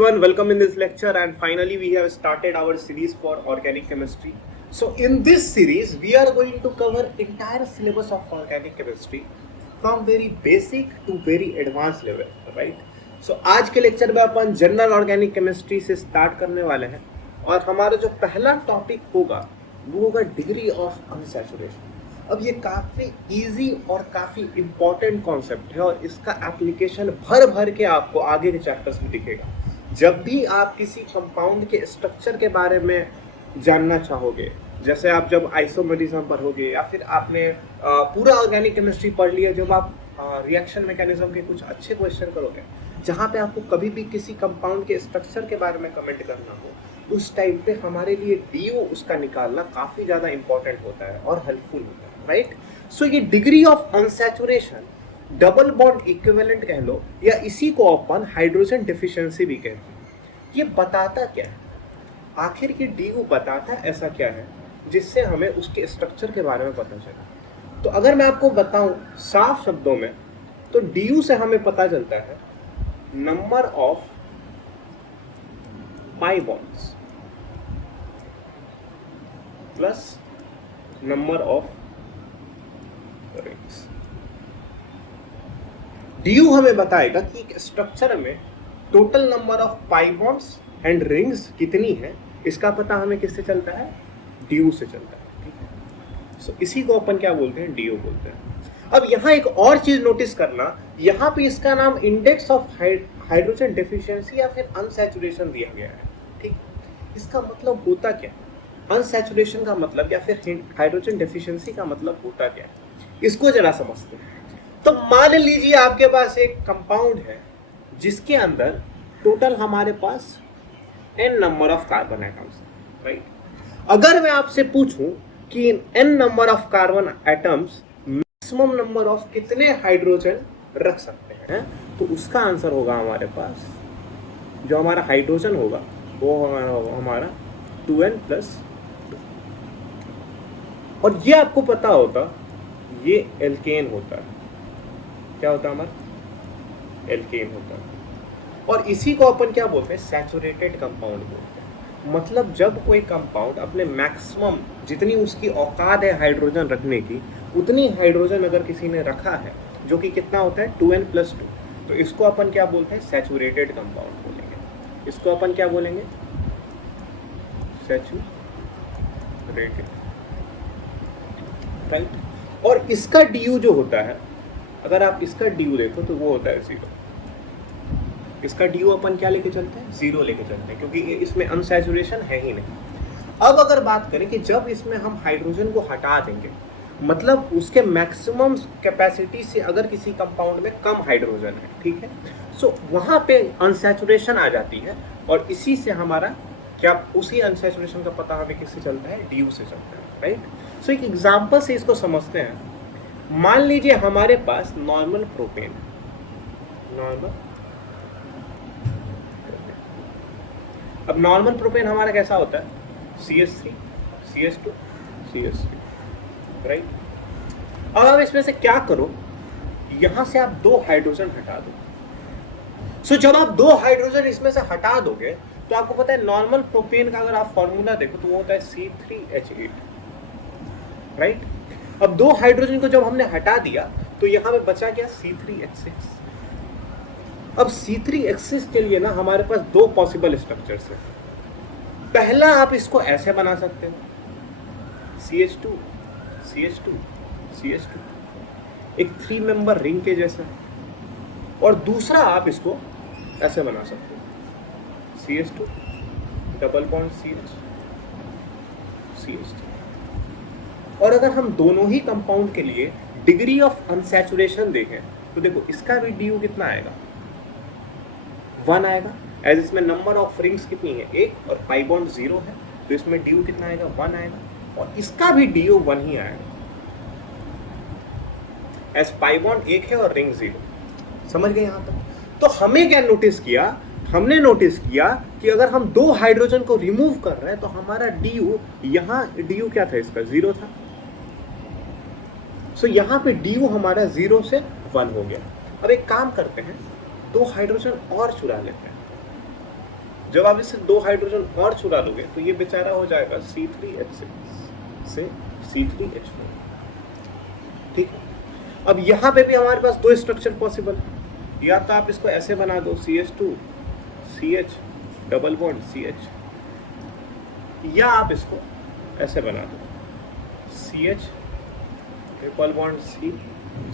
everyone, welcome in this lecture, and finally we have started our series for organic chemistry. So in this series we are going to cover entire syllabus of organic chemistry from very basic to very advanced level, right? So आज के lecture में अपन general organic chemistry से start करने वाले हैं और हमारा जो पहला टॉपिक होगा वो होगा डिग्री ऑफ अनसैचुरेशन। अब ये काफ़ी इजी और काफ़ी इम्पॉर्टेंट कॉन्सेप्ट है और इसका एप्लीकेशन भर भर के आपको आगे के चैप्टर्स में दिखेगा। जब भी आप किसी कंपाउंड के स्ट्रक्चर के बारे में जानना चाहोगे, जैसे आप जब आइसोमेरिज्म पढ़ोगे या फिर आपने पूरा ऑर्गेनिक केमिस्ट्री पढ़ लिया, जब आप रिएक्शन मैकेनिज्म के कुछ अच्छे क्वेश्चन करोगे जहाँ पे आपको कभी भी किसी कंपाउंड के स्ट्रक्चर के बारे में कमेंट करना हो, उस टाइम पे हमारे लिए डीओ उसका निकालना काफ़ी ज़्यादा इंपॉर्टेंट होता है और हेल्पफुल होता है, राइट? सो ये degree of unsaturation, double bond equivalent कह लो या इसी को अपन हाइड्रोजन डिफिशियंसी भी कहते हैं। ये बताता क्या है? आखिर ये डीओ बताता ऐसा क्या है जिससे हमें उसके स्ट्रक्चर के बारे में पता चला। तो अगर मैं आपको बताऊं साफ शब्दों में, तो डीयू से हमें पता चलता है number of pi bonds plus number of rings. DU हमें बताएगा कि एक स्ट्रक्चर में total number of pi bonds and rings कितनी है। इसका पता हमें किससे चलता है? डीयू से चलता है, ठीक है? सो इसी को अपन क्या बोलते हैं? डीयू बोलते हैं। अब यहाँ एक और चीज नोटिस करना, यहाँ पे इसका नाम इंडेक्स ऑफ हाइड्रोजन डेफिशिएंसी या फिर अनसैचुरेशन दिया गया है, ठीक? इसका मतलब होता क्या? अनसैचुरेशन का मतलब या फिर हाइड्रोजन डेफिशिएंसी का मतलब होता क्या है, इसको जरा समझते हैं। तो मान लीजिए आपके पास एक कंपाउंड है जिसके अंदर टोटल हमारे पास n number of carbon atoms, right? अगर मैं आपसे पूछूं कि n number of carbon atoms maximum number of कितने हाइड्रोजन रख सकते हैं, तो उसका आंसर होगा हमारे पास, जो हमारा हाइड्रोजन होगा वो हमारा 2n+2। और ये आपको पता होता, ये एल्केन होता है। क्या होता है हमारा? एल्केन होता है। और इसी को अपन क्या बोलते हैं? सैचुरेटेड कंपाउंड बोलते हैं। मतलब जब कोई कंपाउंड अपने मैक्सिमम, जितनी उसकी औकात है हाइड्रोजन रखने की, उतनी हाइड्रोजन अगर किसी ने रखा है, जो कि कितना होता है 2n+2, तो इसको अपन क्या बोलते हैं? सैचुरेटेड कंपाउंड बोलेंगे। इसको अपन क्या बोलेंगे? Saturated, right? और इसका डीयू जो होता है, अगर आप इसका डीयू देखो तो वो होता है 0। इसका डीयू अपन क्या लेके चलते हैं? 0 लेके चलते हैं, क्योंकि इसमें अनसैचुरेशन है ही नहीं। अब अगर बात करें कि जब इसमें हम हाइड्रोजन को हटा देंगे, मतलब उसके मैक्सिमम कैपेसिटी से अगर किसी कंपाउंड में कम हाइड्रोजन है, ठीक है, सो वहाँ पे अनसैचुरेशन आ जाती है। और इसी से हमारा क्या, उसी अनसैचुरेशन का पता हमें किससे चलता है? डीयू से चलता है, राइट? सो एक एग्जाम्पल से इसको समझते हैं। मान लीजिए हमारे पास नॉर्मल प्रोपेन, अब नॉर्मल प्रोपेन हमारा कैसा होता है? CH3 CH2 CH3, right? अब आप इसमें से क्या करो, यहां से आप 2 हाइड्रोजन हटा दो। सो जब आप 2 हाइड्रोजन इसमें से हटा दोगे तो आपको पता है नॉर्मल प्रोपेन का अगर आप फॉर्मूला देखो तो वो होता है C3H8, राइट? अब 2 हाइड्रोजन को जब हमने हटा दिया तो यहां पे बचा क्या? C3H6। अब C3H6 के लिए ना हमारे पास 2 पॉसिबल स्ट्रक्चर्स हैं। पहला आप इसको ऐसे बना सकते हो, CH2 CH2 CH2, एक 3 मेंबर रिंग के जैसा। और दूसरा आप इसको ऐसे बना सकते हो, CH2 double bond CH CH3। और अगर हम दोनों ही कंपाउंड के लिए डिग्री ऑफ अनसैचुरेशन देखें तो देखो इसका भी डीयू कितना आएगा? 1 आएगा। एज इसमें नंबर ऑफ रिंग्स कितनी है? 1, और पाई बॉन्ड 0 है, तो इसमें डीयू कितना आएगा? 1 आएगा। और इसका भी डीयू 1 ही आएगा, एज पाई बॉन्ड 1 है और रिंग 0। समझ गए यहाँ तक? तो हमें क्या नोटिस किया? हमने नोटिस किया कि अगर हम 2 हाइड्रोजन को रिमूव कर रहे हैं तो हमारा डीयू, यहाँ डीयू क्या था? इसका 0 था। सो यहाँ पे डीयू हमारा 0 से 1 हो गया। अब एक काम करते हैं, 2 हाइड्रोजन और चुरा लेते हैं। जब आप इससे 2 हाइड्रोजन और छुड़ा लोगे तो ये बेचारा हो जाएगा C3H6 से C3H4। ठीक है, अब यहाँ पे भी हमारे पास 2 स्ट्रक्चर पॉसिबल है। या तो आप इसको ऐसे बना दो CH2 CH double bond CH, या आप इसको ऐसे बना दो CH triple bond C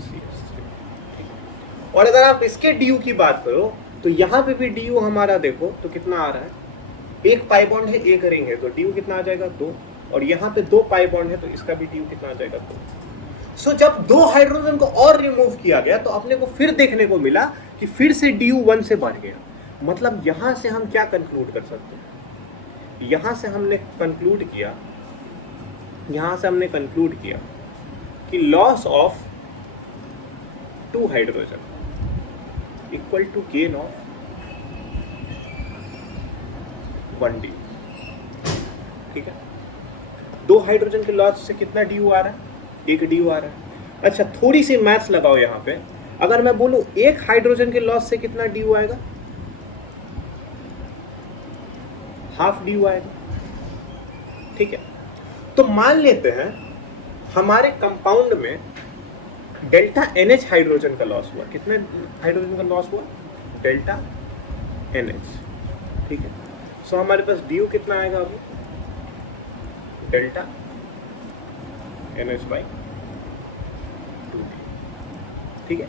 CH3। और अगर आप इसके DU की बात करो तो यहाँ पे भी DU हमारा देखो तो कितना आ रहा है, एक पाई बॉन्ड है एक रिंग है तो DU कितना आ जाएगा 2, और यहाँ पे 2 पाई बॉन्ड है तो इसका भी DU कितना आ जाएगा 2। सो जब 2 हाइड्रोजन को और रिमूव किया गया तो अपने को फिर देखने को मिला कि फिर से DU 1 से बढ़ गया। मतलब यहाँ से हम क्या कंक्लूड कर सकते हैं, यहाँ से हमने कंक्लूड किया कि loss of 2 hydrogen equal to gain of 1 DU। ठीक है, 2 हाइड्रोजन के लॉस से कितना DU आ रहा है, 1 DU आ रहा है। अच्छा, थोड़ी सी मैथ्स लगाओ यहाँ पे, अगर मैं बोलूं 1 हाइड्रोजन के लॉस से कितना DU आएगा, हाफ DU आएगा। ठीक है, तो मान लेते हैं हमारे कंपाउंड में डेल्टा NH हाइड्रोजन का लॉस हुआ। कितने हाइड्रोजन का लॉस हुआ, डेल्टा NH। ठीक है, सो हमारे पास DU कितना आएगा अभी, डेल्टा NH/2। ठीक है,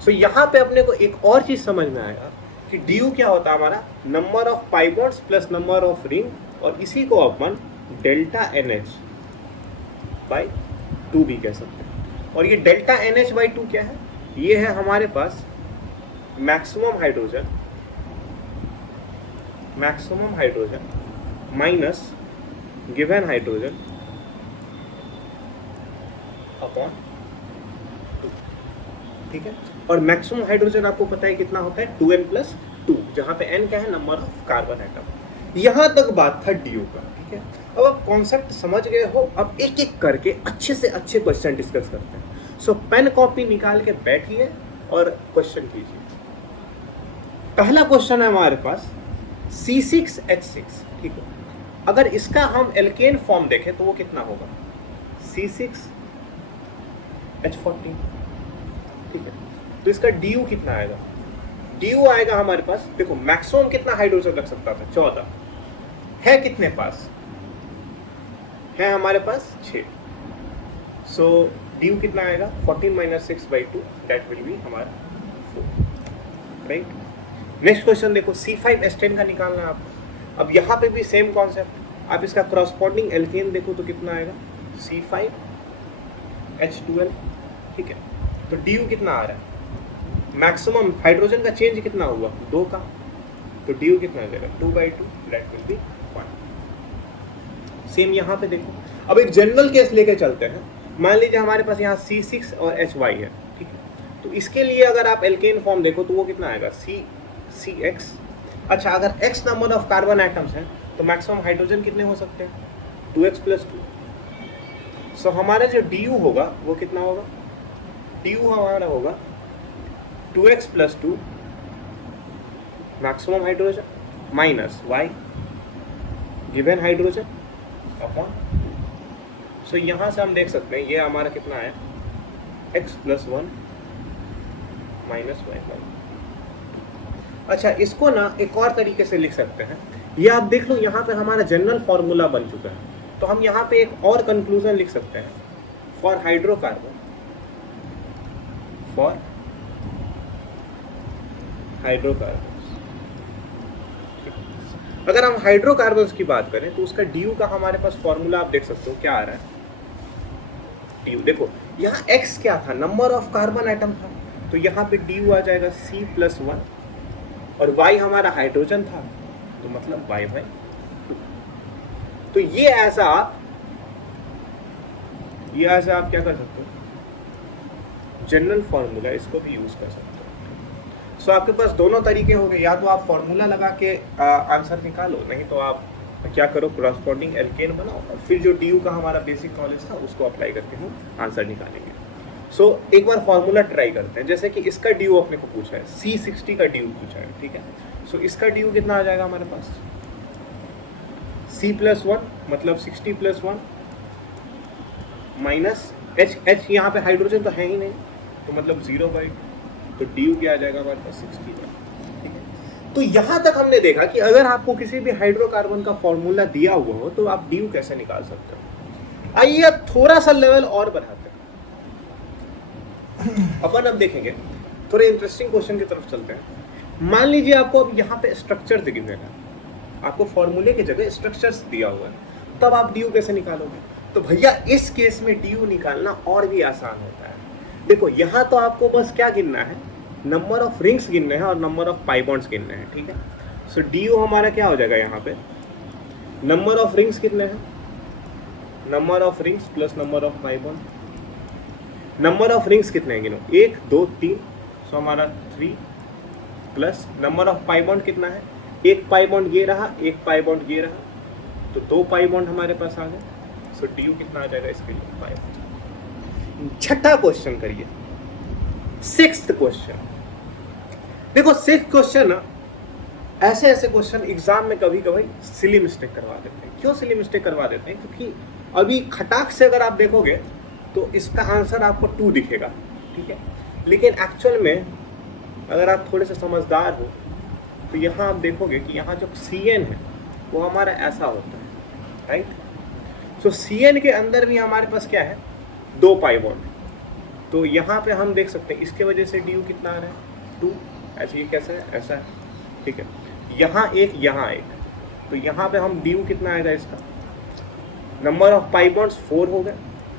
सो यहाँ पे अपने को एक और चीज समझ में आएगा कि DU क्या होता है हमारा, number of pi bonds plus number of ring, और इसी को अपन डेल्टा NH/2 भी कह सकते हैं। और ये डेल्टा NH/2 क्या है, ये है हमारे पास maximum hydrogen minus given hydrogen upon 2। ठीक है, और मैक्सिमम हाइड्रोजन आपको पता है कितना होता है, 2n+2, जहां पे n क्या है, नंबर ऑफ कार्बन एटम। यहां तक बात था DU का। ठीक है, अब आप कॉन्सेप्ट समझ गए हो, अब एक एक करके अच्छे से अच्छे क्वेश्चन डिस्कस करते हैं। सो पेन कॉपी निकाल के बैठिए और क्वेश्चन कीजिए। पहला क्वेश्चन है हमारे पास C6H6। ठीक है, अगर इसका हम एल्केन फॉर्म देखें तो वो कितना होगा, C6H14। ठीक है, तो इसका DU कितना आएगा, DU आएगा हमारे पास, देखो मैक्सिमम कितना हाइड्रोजन रख सकता था, 14 है, कितने पास है हमारे पास 6। सो DU कितना आएगा, 14 - 6/2, दैट विल बी हमारा 4। राइट, नेक्स्ट क्वेश्चन देखो, C5H10 का निकालना है आपको। अब यहाँ पे भी सेम कॉन्सेप्ट, आप इसका क्रॉसपोर्डिंग एल्केन देखो तो कितना आएगा, C5H12। ठीक है, तो DU कितना आ रहा है, मैक्सिमम हाइड्रोजन का चेंज कितना हुआ, 2 का, तो DU कितना आ जाएगा, 2/2, दैट विल बी 1। सेम यहाँ पे देखो, अब एक जनरल केस लेके चलते हैं। मान लीजिए हमारे पास यहाँ C6 और HY है। ठीक है, तो इसके लिए अगर आप एल्केन फॉर्म देखो तो वो कितना आएगा, CX। अच्छा, अगर X number of carbon atoms हैं तो मैक्सिमम हाइड्रोजन कितने हो सकते हैं, 2x+2। सो हमारा जो DU होगा वो कितना होगा, DU हमारा होगा 2x+2 maximum hydrogen minus y given hydrogen upon. So यहाँ से हम देख सकते हैं ये हमारा कितना है, x+1 - y। अच्छा, इसको ना एक और तरीके से लिख सकते हैं, ये आप देख लो यहाँ पे हमारा जनरल फॉर्मूला बन चुका है, तो हम यहाँ पे एक और कंक्लूजन लिख सकते हैं, फॉर हाइड्रोकार्बन अगर हम हाइड्रोकार्बन्स की बात करें तो उसका DU का हमारे पास फॉर्मूला आप देख सकते हो क्या आ रहा है, DU देखो यहाँ X क्या था, नंबर ऑफ कार्बन एटम था, तो यहाँ पे DU आ जाएगा C+1, और Y हमारा हाइड्रोजन था तो मतलब Y/2। तो ये ऐसा आप क्या कर सकते हो, जनरल फॉर्मूला इसको भी यूज कर सकते हो। सो आपके पास दोनों तरीके हो गए, या तो आप फॉर्मूला लगा के आंसर निकालो, नहीं तो आप क्या करो, क्रॉसपोर्डिंग एल्केन बनाओ और फिर जो DU का हमारा बेसिक नॉलेज था उसको अप्लाई करके हम आंसर निकालेंगे। सो एक बार फॉर्मूला ट्राई करते हैं, जैसे कि इसका DU अपने को पूछा है, C60 का DU पूछा है। ठीक है, सो इसका ड्यू कितना आ जाएगा हमारे पास, C+1 मतलब 60+1 माइनस H यहाँ पे हाइड्रोजन तो है ही नहीं, तो मतलब 0/2, तो ड्यू क्या आ जाएगा हमारे पास 60। ठीक है, तो यहाँ तक हमने देखा कि अगर आपको किसी भी हाइड्रोकार्बन का फॉर्मूला दिया हुआ हो तो आप ड्यू कैसे निकाल सकते हो। आइए अब थोड़ा सा लेवल और बढ़ाते हैं, अपन अब देखेंगे थोड़े इंटरेस्टिंग क्वेश्चन की तरफ चलते हैं। मान लीजिए आपको अब यहाँ पे स्ट्रक्चर दिख देगा, आपको फॉर्मूले की जगह स्ट्रक्चर्स दिया हुआ है, तब आप ड्यू कैसे निकालोगे। तो भैया इस केस में ड्यू निकालना और भी आसान होता है। देखो यहाँ तो आपको बस क्या गिनना है, नंबर ऑफ रिंग्स गिनने हैं और नंबर ऑफ पाई बॉन्ड्स गिनने हैं। ठीक है, सो ड्यू हमारा क्या हो जाएगा, यहाँ पे नंबर ऑफ रिंग्स कितने हैं, number of rings plus number of pi bond. Number of rings कितने हैं गिनो, 1 2 3, सो हमारा 3 plus number of pi bond कितना है, एक पाई बॉन्ड ये रहा, एक पाई बॉन्ड ये रहा, तो 2 पाई बॉन्ड हमारे पास आ गए। सो ड्यू कितना आ जाएगा इसके लिए 5। छठा क्वेश्चन करिए, 6th क्वेश्चन। देखो 6th क्वेश्चन ना, ऐसे क्वेश्चन एग्जाम में कभी कभी सिली मिस्टेक करवा देते हैं। क्यों सिली मिस्टेक करवा देते हैं, क्योंकि अभी खटाक से अगर आप देखोगे तो इसका आंसर आपको 2 दिखेगा। ठीक है, लेकिन एक्चुअल में अगर आप थोड़े से समझदार हो तो यहाँ आप देखोगे कि यहाँ जो Cn है वो हमारा ऐसा होता है, राइट। सो Cn के अंदर भी हमारे पास क्या है, 2 पाई बॉन्ड। तो यहाँ पे हम देख सकते हैं इसके वजह से ड्यू कितना आ रहा है 2, ऐसे ये कैसे है, ऐसा है। ठीक है, यहाँ एक, तो यहाँ पे हम ड्यू कितना आएगा इसका, नंबर ऑफ पाई बॉन्ड्स 4 हो गए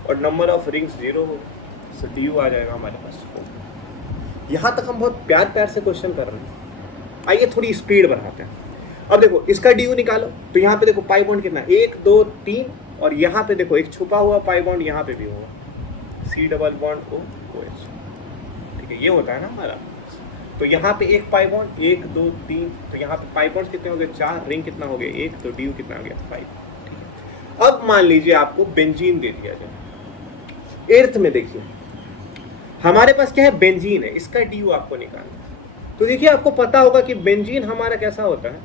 और नंबर ऑफ रिंग्स 0 हो गए। सो ड्यू आ जाएगा हमारे पास 4। यहाँ तक हम बहुत प्यार से क्वेश्चन कर रहे हैं। आइए थोड़ी स्पीड बढ़ाते हैं। अब देखो इसका ड्यू निकालो, तो यहाँ पे देखो पाई बॉन्ड कितना है, 1 2 3, और यहाँ पे देखो एक छुपा हुआ पाई बॉन्ड यहाँ पे भी होगा, C डबल बॉन्ड OH। ठीक है, ये होता है ना हमारा। तो यहाँ पे एक पाई बॉन्ड, 1 2 3, तो यहाँ पे पाई बॉन्ड कितने हो गए 4, रिंग कितना हो गया 1, तो ड्यू कितना आ गया 5। अब मान लीजिए आपको बेंजीन दे दिया जाए। 8th में देखिए हमारे पास क्या है, बेंजीन है, इसका ड्यू आपको निकालना। तो देखिए आपको पता होगा कि बेंजीन हमारा कैसा होता है,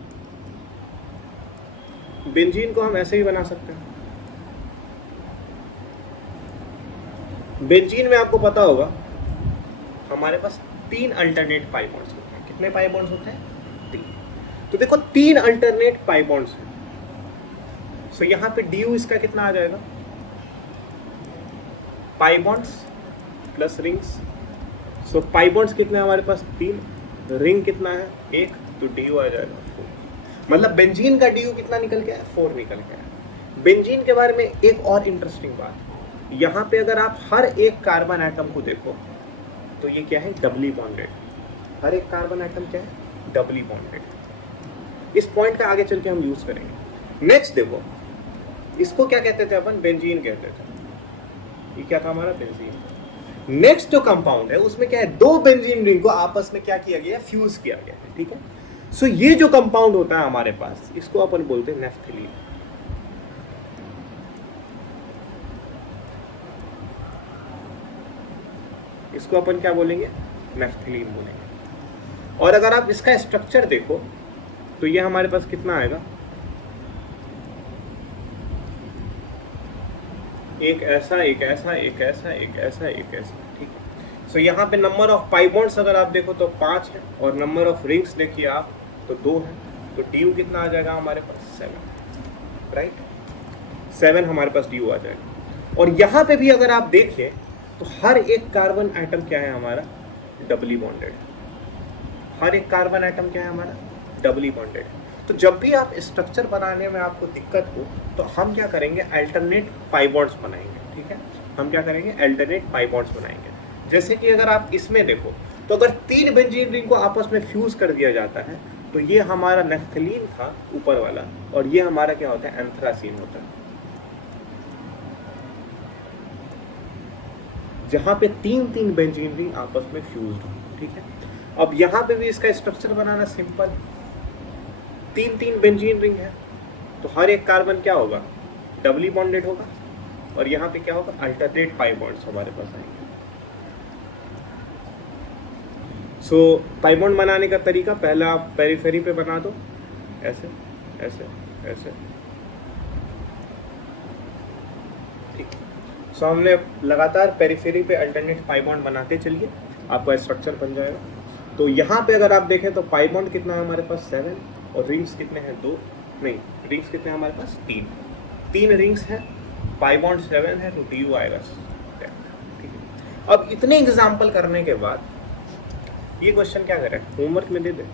बेंजीन को हम ऐसे ही बना सकते हैं। बेंजीन में आपको पता होगा हमारे पास 3 अल्टरनेट पाई बॉन्ड्स होते हैं। कितने पाई बॉन्ड्स होते हैं, 3। तो देखो 3 अल्टरनेट पाई बॉन्ड्स हैं। सो यहाँ पे ड्यू इसका कितना आ जाएगा, पाई बॉन्ड्स प्लस रिंग्स। सो पाई बॉन्ड्स कितने हैं हमारे पास 3, रिंग कितना है 1, तो ड्यू आ जाएगा 4। मतलब बेंजीन का ड्यू कितना निकल गया है, 4 निकल गया है। बेंजीन के बारे में एक और इंटरेस्टिंग बात, यहाँ पे अगर आप हर एक कार्बन एटम को देखो तो ये क्या है, डबली बॉन्डेड। हर एक कार्बन एटम क्या है, डबली बॉन्डेड। इस पॉइंट का आगे चल के हम यूज करेंगे। नेक्स्ट देखो, इसको क्या कहते थे अपन, बेंजीन कहते थे। ये क्या था हमारा, बेंजीन। नेक्स्ट जो कंपाउंड है उसमें क्या है, 2 बेंजीन रिंग को आपस में क्या किया गया, फ्यूज किया गया है। ठीक है, सो ये जो कंपाउंड होता है हमारे पास, इसको अपन बोलते हैं नेफ्थलीन। इसको अपन क्या बोलेंगे, नेफ्थलीन बोलेंगे। और अगर आप इसका स्ट्रक्चर देखो तो ये हमारे पास कितना आएगा, एक ऐसा, एक ऐसा, एक ऐसा, एक ऐसा, एक ऐसा। ठीक है, सो यहाँ पे नंबर ऑफ पाई बॉन्ड्स अगर आप देखो तो 5 है, और नंबर ऑफ रिंग्स देखिए आप तो 2 है। तो ड्यू कितना आ जाएगा हमारे पास 7, राइट। 7 हमारे पास ड्यू आ जाएगा। और यहाँ पे भी अगर आप देखिए तो हर एक कार्बन एटम क्या है हमारा, डबली बॉन्डेड। हर एक कार्बन एटम क्या है हमारा, डबली बॉन्डेड। तो जब भी आप स्ट्रक्चर बनाने में आपको दिक्कत हो तो हम क्या करेंगे, अल्टरनेट पाई बॉन्ड्स बनाएंगे। ठीक है, हम क्या करेंगे, अल्टरनेट पाई बॉन्ड्स बनाएंगे। जैसे कि अगर आप इसमें देखो तो अगर 3 बेंजीन रिंग को आपस में फ्यूज कर दिया जाता है तो ये हमारा नेफ्थलीन था ऊपर वाला, और ये हमारा क्या होता है, एंथ्रासीन होता है। जहाँ पे 3 बेंजीन रिंग आपस में फ्यूज्ड हो। ठीक है, अब यहाँ पे भी इसका स्ट्रक्चर बनाना सिंपल, 3 बेंजीन रिंग है तो हर एक कार्बन क्या होगा, डबली बॉन्डेड होगा, और यहाँ पे क्या होगा, अल्टरनेट पाई बॉन्ड्स हमारे पास आएंगे। सो पाई बॉन्ड बनाने का तरीका, पहला आप पेरीफेरी पे बना दो, ऐसे ऐसे ऐसे, ठीक। सो हमने लगातार पेरीफेरी पे अल्टरनेट पाई बॉन्ड बनाते चलिए, आपका स्ट्रक्चर बन जाएगा। तो यहाँ पे अगर आप देखें तो पाई बॉन्ड कितना है हमारे पास 7, और रिंग्स कितने हैं 2, नहीं रिंग्स कितने हैं हमारे पास 3 रिंग्स हैं, पाई बॉन्ड 7 है, तो DU आएगा 10, ठीक है। अब इतने एग्जाम्पल करने के बाद ये क्वेश्चन क्या करें, होमवर्क में दे दे,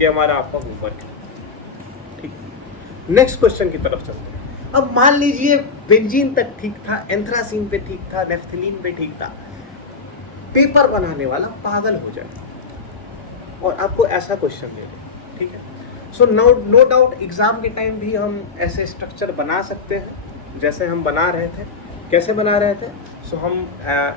ये हमारा आपका होमवर्क है, ठीक। नेक्स्ट क्वेश्चन की तरफ चलते हैं। अब मान लीजिए बेंजीन तक ठीक था, एंथ्रासीन पे ठीक था, नेफ्थलीन पे ठीक था, पेपर बनाने वाला पागल हो जाए और आपको ऐसा क्वेश्चन दे दे, ठीक है। सो नो डाउट एग्जाम के टाइम भी हम ऐसे स्ट्रक्चर बना सकते हैं जैसे हम बना रहे थे। कैसे बना रहे थे? सो हम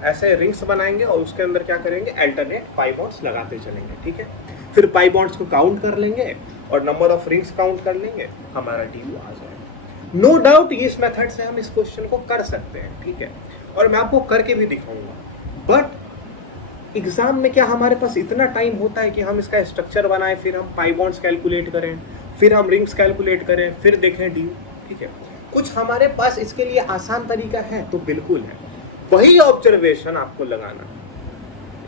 ऐसे रिंग्स बनाएंगे और उसके अंदर क्या करेंगे, अल्टरनेट पाई बॉन्ड्स लगाते चलेंगे, ठीक है। फिर पाई बॉन्ड्स को काउंट कर लेंगे और नंबर ऑफ रिंग्स काउंट कर लेंगे, हमारा DU आ जाएगा। नो डाउट इस मेथड से हम इस क्वेश्चन को कर सकते हैं, ठीक है, और मैं आपको करके भी दिखाऊंगा। बट एग्जाम में क्या हमारे पास इतना टाइम होता है कि हम इसका स्ट्रक्चर बनाएं, फिर हम पाई बॉन्ड्स कैलकुलेट करें, फिर हम रिंग्स कैलकुलेट करें, फिर देखें DU, ठीक है। कुछ हमारे पास इसके लिए आसान तरीका है तो बिल्कुल है, वही ऑब्जर्वेशन आपको लगाना,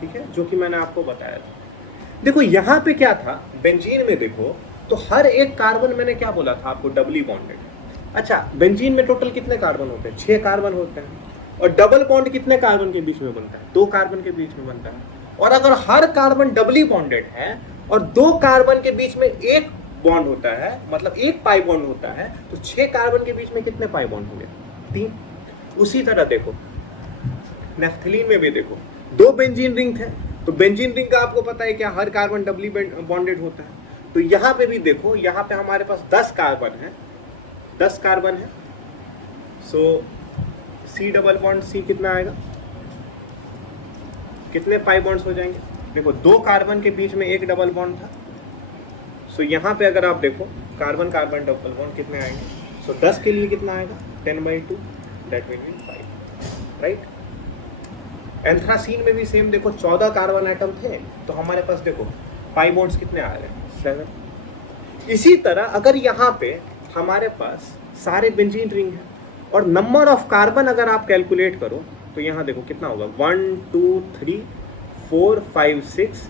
ठीक है, जो कि मैंने आपको बताया था। देखो यहाँ पे क्या था, बेंजीन में देखो तो हर एक कार्बन, मैंने क्या बोला था आपको, डबली बॉन्डेड। अच्छा, बेंजीन में टोटल कितने कार्बन होते हैं? 6 कार्बन होते हैं। और डबल बॉन्ड कितने कार्बन के बीच में बनता है? 2 कार्बन के बीच में बनता है। और अगर हर कार्बन डबली बॉन्डेड है और 2 कार्बन के बीच में एक बॉन्ड होता है, मतलब एक पाई बॉन्ड होता है, तो 6 कार्बन के बीच में कितने पाई बॉन्ड होंगे? 3। उसी तरह देखो नेफ्थलीन में भी देखो 2 बेंजीन रिंग थे, तो बेंजीन रिंग का आपको पता है क्या, हर कार्बन डबली बॉन्डेड होता है। तो यहाँ पे भी देखो, यहाँ पे हमारे पास 10 कार्बन है, 10 कार्बन है। सो C डबल बॉन्ड C कितना आएगा, कितने पाई बॉन्ड्स हो जाएंगे? देखो 2 कार्बन के बीच में एक डबल बॉन्ड था, सो यहाँ पे अगर आप देखो कार्बन कार्बन डबल बॉन्ड कितने आएंगे? सो 10 के लिए कितना आएगा, 10/2, that will be 5, right. Anthracene में भी सेम देखो 14 कार्बन एटम थे, तो हमारे पास देखो पाई बॉन्ड्स कितने आ रहे हैं, 7। इसी तरह अगर यहाँ पे हमारे पास सारे बेंजीन रिंग हैं और नंबर ऑफ कार्बन अगर आप कैलकुलेट करो तो यहाँ देखो कितना होगा, 1 2 3 4 5 6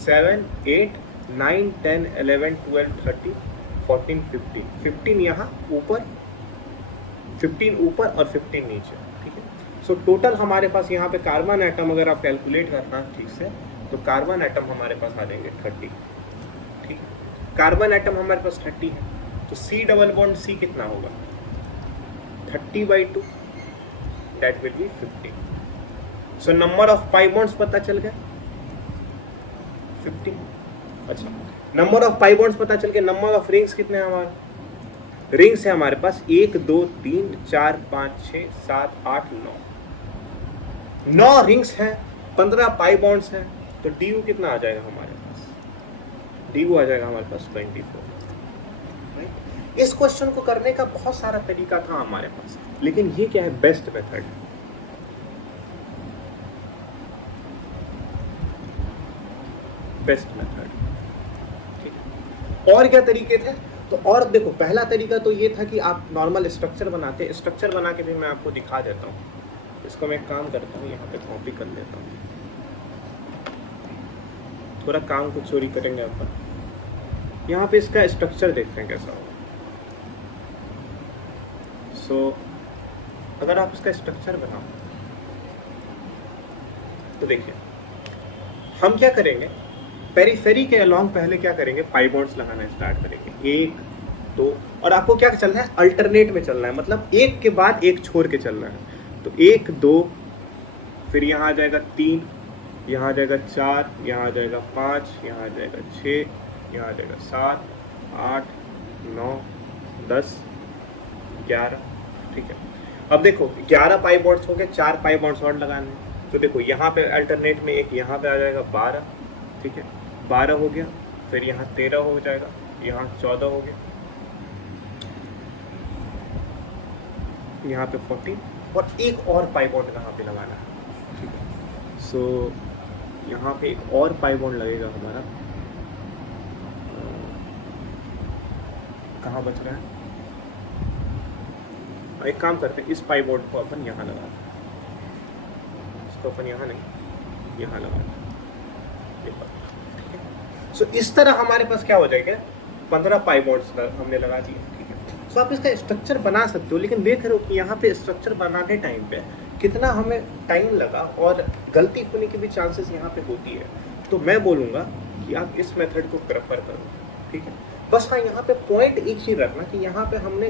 7 8 9 10 11 12 13 14 15 15 यहाँ ऊपर, 15 ऊपर और 15 नीचे, ठीक है। सो टोटल हमारे पास यहाँ पे कार्बन एटम अगर आप कैलकुलेट करना ठीक से, तो कार्बन एटम हमारे पास आ जाएंगे 30, ठीक है। कार्बन एटम हमारे पास 30 है, तो C डबल बॉन्ड C कितना होगा, 30/2, that will be 50. So number of pi bonds पता चल गया 50। अच्छा, नंबर ऑफ पाई बॉन्ड्स पता चल गया। नंबर ऑफ रिंग्स कितने हैं हमारे? रिंग्स है हमारे पास 1 2 3 4 5 6 7 8 9 रिंग्स हैं, 15 पाई बॉन्ड्स हैं, तो DU कितना आ जाएगा हमारे पास? DU आ जाएगा हमारे पास 24। इस क्वेश्चन को करने का बहुत सारा तरीका था हमारे पास, लेकिन ये क्या है, बेस्ट मेथड, बेस्ट मेथड, ठीक। और क्या तरीके थे? तो और देखो, पहला तरीका तो ये था कि आप नॉर्मल स्ट्रक्चर बनाते, स्ट्रक्चर बना के भी मैं आपको दिखा देता हूँ। इसको मैं एक काम करता हूँ, यहाँ पे कॉपी कर लेता हूँ, थोड़ा काम को चोरी करेंगे अपन। यहाँ पे इसका स्ट्रक्चर देखते हैं कैसा होगा। सो अगर आप इसका स्ट्रक्चर बनाओ तो देखिए हम क्या करेंगे, पेरीफेरी के अलोंग पहले क्या करेंगे, पाई बॉन्ड्स लगाना स्टार्ट करेंगे, 1 2, और आपको क्या चलना है, अल्टरनेट में चलना है, मतलब एक के बाद एक छोड़ के चलना है। तो 1 2, फिर यहाँ आ जाएगा 3, यहाँ आ जाएगा 4, यहाँ आ जाएगा 5, यहाँ आ जाएगा 6, यहाँ आ जाएगा 7 8 9 10 11, ठीक है। अब देखो 11 पाई बॉन्ड्स हो गए, 4 पाई बॉन्ड्स और लगाने हैं, तो देखो यहाँ पे अल्टरनेट में एक यहाँ पे आ जाएगा 12, ठीक है, 12 हो गया, फिर यहाँ 13 हो जाएगा, यहाँ 14 हो गया, यहाँ पे 14, और एक और पाई बॉन्ड यहाँ पे लगाना है, ठीक है। सो यहाँ पे एक और पाई बॉन्ड लगेगा हमारा, कहाँ बच रहा है, एक काम करते हैं, इस पाई बॉन्ड को अपन यहाँ लगा दें, इसको अपन यहाँ नहीं यहाँ लगा दें, ठीक है। सो इस तरह हमारे पास क्या हो जाएगा, 15 पाई बॉन्ड्स हमने लगा दिए, ठीक है। सो आप इसका स्ट्रक्चर बना सकते हो, लेकिन देख रहे हो कि यहाँ पे स्ट्रक्चर बनाने टाइम पे कितना हमें टाइम लगा और गलती होने की भी चांसेस यहाँ पे होती है। तो मैं बोलूँगा कि आप इस मेथड को प्रेफर करो, ठीक है। बस हाँ, यहाँ पे पॉइंट एक ही रखना कि यहाँ पे हमने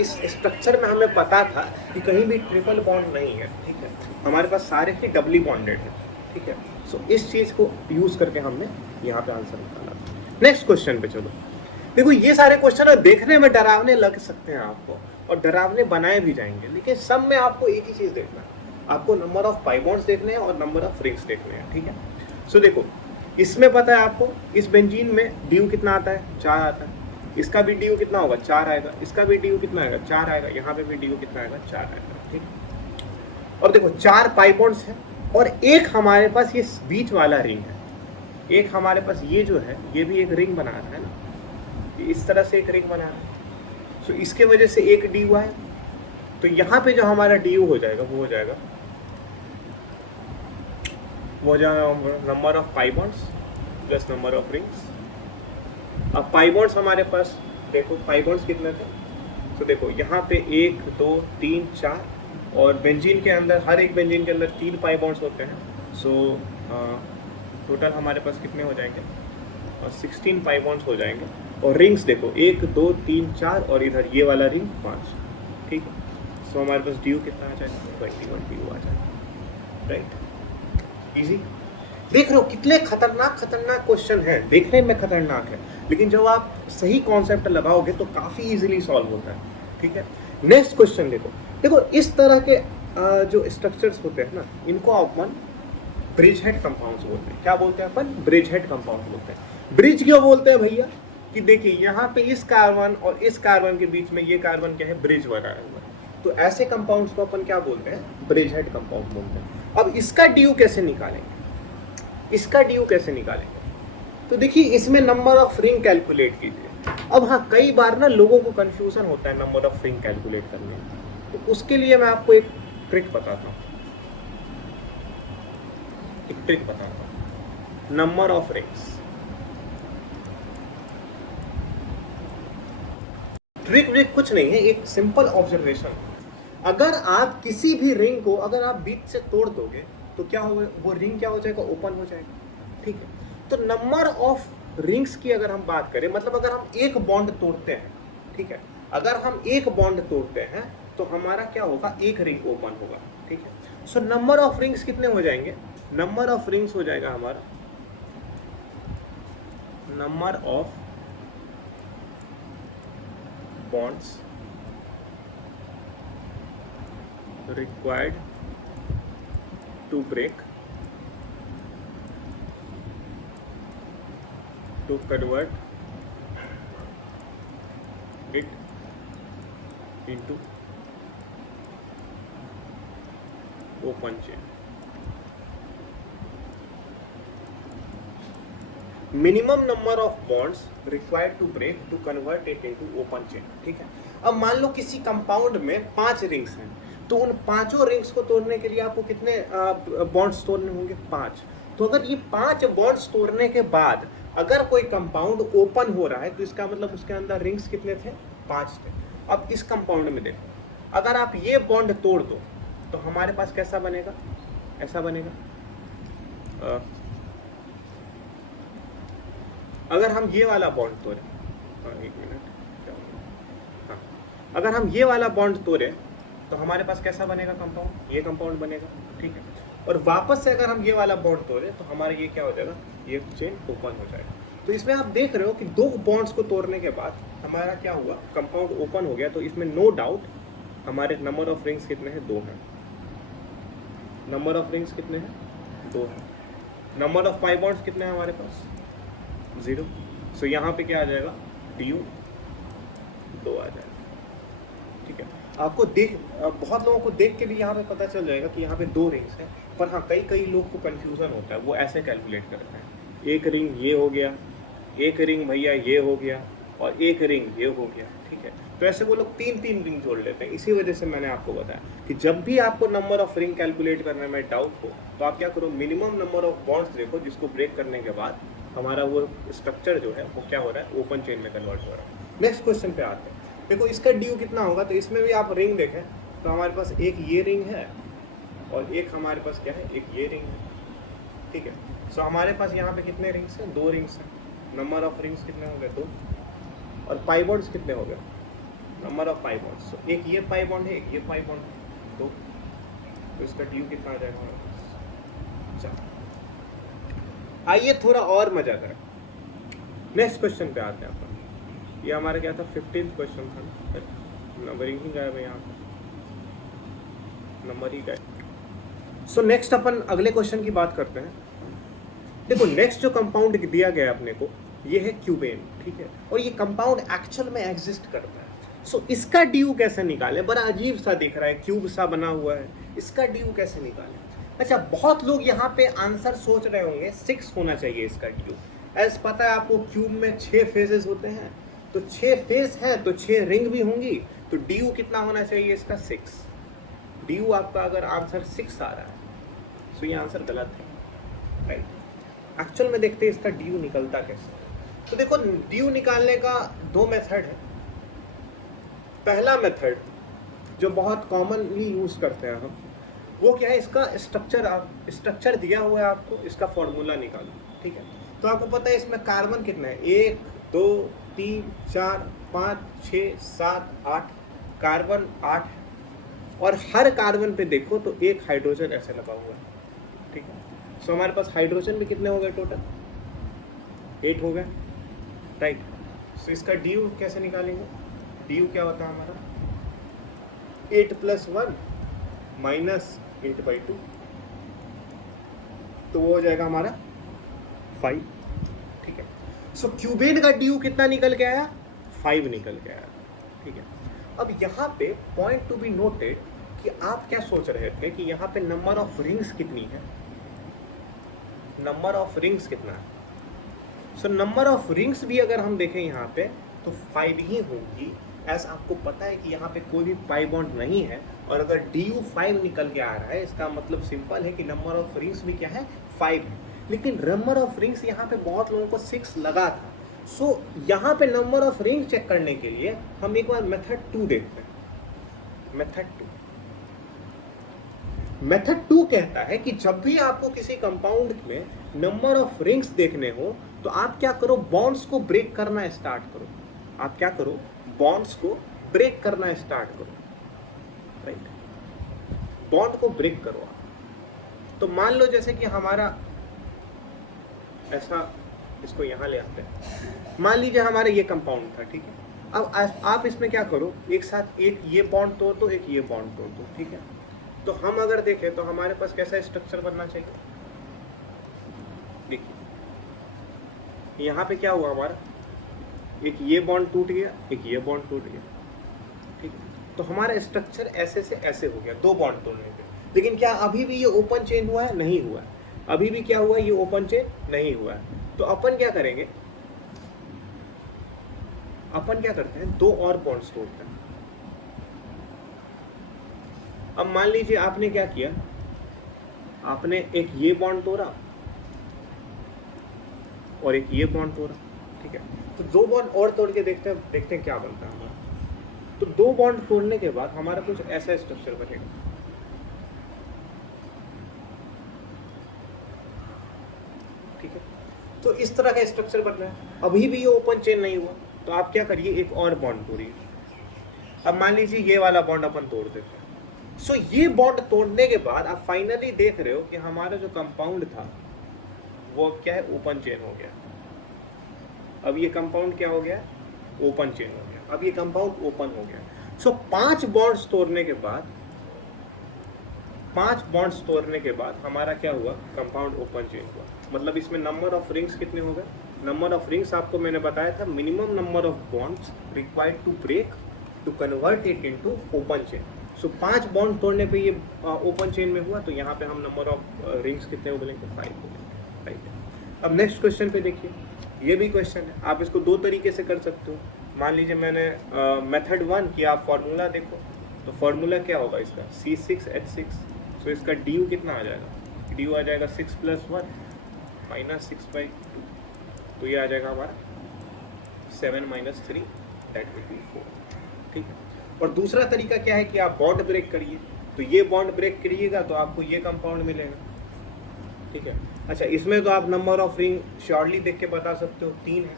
इस स्ट्रक्चर में हमें पता था कि कहीं भी ट्रिपल बॉन्ड नहीं है, ठीक है, हमारे पास सारे ही डबली बॉन्डेड है, ठीक है। सो इस चीज़ को यूज़ करके हमने यहाँ पे आंसर निकाला। नेक्स्ट क्वेश्चन पे चलो। देखो ये सारे क्वेश्चन देखने में डरावने लग सकते हैं आपको और डरावने बनाए भी जाएंगे, लेकिन सब में आपको एक ही चीज़ देखना है, आपको नंबर ऑफ पाई बॉन्ड्स देखने हैं और नंबर ऑफ रिंग्स देखने हैं, ठीक है। सो देखो इसमें पता है आपको, इस बेंजीन में ड्यू कितना आता है, 4 आता है, इसका भी ड्यू कितना होगा, 4 आएगा, इसका भी ड्यू कितना आएगा, 4 आएगा, यहाँ पे भी ड्यू कितना आएगा, 4 आएगा, ठीक। और देखो 4 पाई बॉन्ड्स है और एक हमारे पास ये बीच वाला रिंग है, एक हमारे पास ये जो है ये भी एक रिंग बना रहा है ना, इस तरह से एक रिंग बना रहा है। सो इसके वजह से एक ड्यू आए, तो यहाँ पे जो हमारा ड्यू हो जाएगा वो हो जाएगा number of pi bonds plus number of rings. अब पाई बॉन्ड्स हमारे पास देखो, पाई बॉन्ड्स कितने थे, तो देखो यहाँ पे 1 2 3 4 और बेंजीन के अंदर, हर एक बेंजीन के अंदर 3 पाई बॉन्ड्स होते हैं। सो टोटल हमारे पास कितने हो जाएंगे, और 16 पाई बॉन्ड्स हो जाएंगे। और रिंग्स देखो 1 2 3 4 और इधर ये वाला रिंग 5, ठीक है। सो हमारे पास ड्यू कितना आ जाएगा, 21 ड्यू आ जाएगा, राइट। इजी। देख रहे हो कितने खतरनाक क्वेश्चन है, देखने में खतरनाक है, लेकिन जब आप सही कॉन्सेप्ट लगाओगे तो काफ़ी इजीली सॉल्व होता है, ठीक है। नेक्स्ट क्वेश्चन देखो, देखो इस तरह के जो स्ट्रक्चर्स होते हैं ना, इनको अपन ब्रिज हेड कंपाउंड्स बोलते हैं। क्या बोलते हैं अपन, ब्रिज हेड कंपाउंड बोलते हैं। ब्रिज क्यों बोलते हैं भैया, कि देखिए यहाँ पे इस कार्बन और इस कार्बन के बीच में ये कार्बन क्या है, ब्रिज बनाया हुआ है, तो ऐसे कंपाउंड्स को अपन क्या बोलते हैं, ब्रिज हेड कंपाउंड बोलते हैं। अब इसका ड्यू कैसे निकालेंगे, इसका ड्यू कैसे निकालेंगे, तो देखिए इसमें नंबर ऑफ रिंग कैलकुलेट कीजिए। अब हाँ, कई बार ना लोगों को कंफ्यूजन होता है नंबर ऑफ रिंग कैलकुलेट करने में, तो उसके लिए मैं आपको एक ट्रिक बताता हूँ, नंबर ऑफ रिंग्स। ट्रिक कुछ नहीं है, एक सिंपल ऑब्जर्वेशन। अगर आप किसी भी रिंग को अगर आप बीच से तोड़ दोगे तो क्या होगा, वो रिंग क्या हो जाएगा, ओपन हो जाएगा, ठीक है। तो नंबर ऑफ रिंग्स की अगर हम बात करें, मतलब अगर हम एक बॉन्ड तोड़ते हैं, ठीक है, अगर हम एक बॉन्ड तोड़ते हैं तो हमारा क्या होगा, एक रिंग ओपन होगा, ठीक है। सो नंबर ऑफ रिंग्स कितने हो जाएंगे, नंबर ऑफ रिंग्स हो जाएगा हमारा number of bonds required to break to convert it into open chain। Minimum number of bonds required to break to convert it into open chain, ठीक है। अब मान लो किसी कंपाउंड में 5 रिंग्स हैं, तो उन 5 रिंग्स को तोड़ने के लिए आपको कितने बॉन्ड्स तोड़ने होंगे, 5। तो अगर ये 5 बॉन्ड्स तोड़ने के बाद अगर कोई कंपाउंड ओपन हो रहा है तो इसका मतलब उसके अंदर रिंग्स कितने थे, 5 थे। अब इस कंपाउंड में देखो, अगर आप ये बॉन्ड तोड़ दो तो हमारे पास कैसा बनेगा, ऐसा बनेगा। अगर हम ये वाला बॉन्ड तोड़े, एक मिनट, हाँ, अगर हम ये वाला बॉन्ड तोड़े तो हमारे पास कैसा बनेगा कंपाउंड, ये कंपाउंड बनेगा, ठीक है। और वापस से अगर हम ये वाला बॉन्ड तोड़े तो हमारा ये क्या हो जाएगा, ये चेन ओपन हो जाएगा। तो इसमें आप देख रहे हो कि 2 बॉन्ड्स को तोड़ने के बाद हमारा क्या हुआ, कंपाउंड ओपन हो गया। तो इसमें नो डाउट हमारे नंबर ऑफ रिंग्स कितने हैं, 2 हैं। नंबर ऑफ रिंग्स कितने हैं, 2 हैं। नंबर ऑफ पाई बॉन्ड्स कितने हैं हमारे पास, 0। सो यहाँ पे क्या आ जाएगा, ड्यू 2 आ जाएगा, ठीक है। आपको बहुत लोगों को देख के भी यहाँ पे पता चल जाएगा कि यहाँ पे 2 रिंग्स हैं, पर हाँ कई लोग को कंफ्यूजन होता है, वो ऐसे कैलकुलेट करते हैं, एक रिंग ये हो गया, एक रिंग भैया ये हो गया, और एक रिंग ये हो गया, ठीक है। तो ऐसे वो लोग 3 रिंग जोड़ लेते हैं। इसी वजह से मैंने आपको बताया कि जब भी आपको नंबर ऑफ रिंग कैलकुलेट करने में डाउट हो तो आप क्या करो, मिनिमम नंबर ऑफ बॉन्ड्स देखो जिसको ब्रेक करने के बाद हमारा वो स्ट्रक्चर जो है वो क्या हो रहा है, ओपन चेन में कन्वर्ट हो रहा है। नेक्स्ट क्वेश्चन पे आते हैं। देखो इसका ड्यू कितना होगा, तो इसमें भी आप रिंग देखें तो हमारे पास एक ये रिंग है और एक हमारे पास क्या है, एक ये रिंग है, ठीक है। सो हमारे पास यहाँ पे कितने रिंग्स हैं, 2 रिंग्स हैं। नंबर ऑफ रिंग्स कितने हो गए, 2। और पाई बॉन्ड्स कितने हो गए, नंबर ऑफ पाई बॉन्ड्स। सो एक ये पाई बॉन्ड है, एक ये पाई बॉन्ड है, 2। तो इसका ड्यू कितना आ जाएगा हमारे पास। चलो आइए थोड़ा और मजा करें। नेक्स्ट क्वेश्चन पे आते हैं अपन। ये हमारा क्या था, 15th क्वेश्चन था। नंबरिंग ही गायब है यहाँ पे, नंबर ही गायब। सो नेक्स्ट अपन अगले क्वेश्चन की बात करते हैं। देखो नेक्स्ट जो कंपाउंड दिया गया है अपने को, ये है क्यूबेन, ठीक है। और ये कंपाउंड एक्चुअल में एग्जिस्ट करता है। सो इसका ड्यू कैसे निकालें, बड़ा अजीब सा दिख रहा है, क्यूब सा बना हुआ है, इसका ड्यू कैसे निकालें। अच्छा, बहुत लोग यहाँ पे आंसर सोच रहे होंगे 6 होना चाहिए इसका ड्यू। एज पता है आपको क्यूब में 6 फेजेस होते हैं, तो 6 फेस हैं तो 6 रिंग भी होंगी, तो ड्यू कितना होना चाहिए इसका, 6। ड्यू आपका अगर आंसर 6 आ रहा है तो ये आंसर गलत है, राइट। एक्चुअल में देखते हैं इसका ड्यू निकलता कैसे। तो देखो ड्यू निकालने का 2 मेथड है। पहला मेथड जो बहुत कॉमनली यूज करते हैं हम, वो क्या है, इसका स्ट्रक्चर दिया हुआ है आपको, इसका फॉर्मूला निकालो, ठीक है। तो आपको पता है इसमें कार्बन कितना है, 1 2 3 4 5 6 7 8, कार्बन 8, और हर कार्बन पे देखो तो एक हाइड्रोजन ऐसे लगा हुआ है, ठीक है। सो हमारे पास हाइड्रोजन भी कितने हो गए, टोटल 8 हो गए, राइट। सो इसका ड्यू कैसे निकालेंगे, ड्यू क्या होता है हमारा, 8 + 1 - 8/2, तो वो हो जाएगा हमारा 5, ठीक है। सो क्यूबेन का ड्यू कितना निकल के आया, 5 निकल के आया, ठीक है। अब यहाँ पे पॉइंट टू बी नोटेड कि आप क्या सोच रहे थे कि यहाँ पे नंबर ऑफ रिंग्स कितनी है, नंबर ऑफ रिंग्स कितना है। सो नंबर ऑफ रिंग्स भी अगर हम देखें यहाँ पे तो 5 ही होगी, ऐसा आपको पता है कि यहाँ पे कोई भी पाई बॉन्ड नहीं है, और अगर ड्यू 5 निकल के आ रहा है इसका मतलब सिंपल है कि नंबर ऑफ रिंग्स भी क्या है, 5 है। लेकिन नंबर ऑफ रिंग्स यहाँ पे बहुत लोगों को 6 लगा था। सो यहाँ पे नंबर ऑफ रिंग्स चेक करने के लिए हम एक बार मेथड 2 देखते हैं। मेथड 2 कहता है कि जब भी आपको किसी कंपाउंड में नंबर ऑफ रिंग्स देखने हो तो आप क्या करो, बॉन्ड्स को ब्रेक करना स्टार्ट करो। आप क्या करो, बॉन्ड्स को ब्रेक करना स्टार्ट करो, राइट। बॉन्ड को ब्रेक करो आप। तो मान लो जैसे कि हमारा ऐसा, इसको यहाँ ले आते हैं, मान लीजिए हमारा ये कंपाउंड था, ठीक है। अब आप इसमें क्या करो, एक साथ एक ये बॉन्ड तोड़ दो, एक ये बॉन्ड तोड़ दो, ठीक है। तो हम अगर देखें तो हमारे पास कैसा स्ट्रक्चर बनना चाहिए, देखिए यहाँ पे क्या हुआ हमारा, एक ये बॉन्ड टूट गया, एक ये बॉन्ड टूट गया, ठीक है। तो हमारा स्ट्रक्चर ऐसे से ऐसे हो गया 2 बॉन्ड तोड़ने पे। लेकिन क्या अभी भी ये ओपन चेन हुआ है, नहीं हुआ है। अभी भी क्या हुआ, ये ओपन चेन नहीं हुआ है। तो अपन क्या करेंगे, अपन क्या करते हैं, 2 और बॉन्ड्स तोड़ते हैं। अब मान लीजिए आपने क्या किया, आपने एक ये बॉन्ड तोड़ा और एक ये बॉन्ड तोड़ा, ठीक है। तो 2 बॉन्ड और तोड़ के देखते हैं क्या बनता है हमारा। तो 2 बॉन्ड तोड़ने के बाद हमारा कुछ ऐसा स्ट्रक्चर बनेगा, ठीक है। तो इस तरह का स्ट्रक्चर बन रहा है। अभी भी ये ओपन चेन नहीं हुआ, तो आप क्या करिए, एक और बॉन्ड तोड़िए। अब मान लीजिए ये वाला बॉन्ड अपन तोड़ देते हैं। सो ये बॉन्ड तोड़ने के बाद आप फाइनली देख रहे हो कि हमारा जो कंपाउंड था वो अब क्या है, ओपन चेन हो गया। अब ये कंपाउंड क्या हो गया, ओपन चेन हो गया। अब ये कंपाउंड ओपन हो गया। सो 5 बॉन्ड्स तोड़ने के बाद हमारा क्या हुआ, कंपाउंड ओपन चेन हुआ। मतलब इसमें नंबर ऑफ रिंग्स कितने हो गए, नंबर ऑफ रिंग्स आपको मैंने बताया था, minimum number of bonds required to break to convert it into open chain. So 5 bond तोड़ने पे ये ओपन चेन में हुआ, तो यहाँ पे हम नंबर ऑफ रिंग्स कितने हो बोलेंगे 5 बोलेंगे, राइट। अब नेक्स्ट क्वेश्चन पे देखिए, ये भी क्वेश्चन है, आप इसको दो तरीके से कर सकते हो। मान लीजिए मैंने मेथड 1 कि आप फॉर्मूला देखो, तो फॉर्मूला क्या होगा इसका C6H6। सो इसका ड्यू कितना आ जाएगा, ड्यू आ जाएगा 6 + 1 - 6/2, तो ये आ जाएगा हमारा 7 - 3 दैट विल बी 4, ठीक है। और दूसरा तरीका क्या है कि आप बॉन्ड ब्रेक करिए, तो ये बॉन्ड ब्रेक करिएगा तो आपको ये कंपाउंड मिलेगा, ठीक है। अच्छा, इसमें तो आप नंबर ऑफ रिंग श्योरली देख के बता सकते हो, 3 है,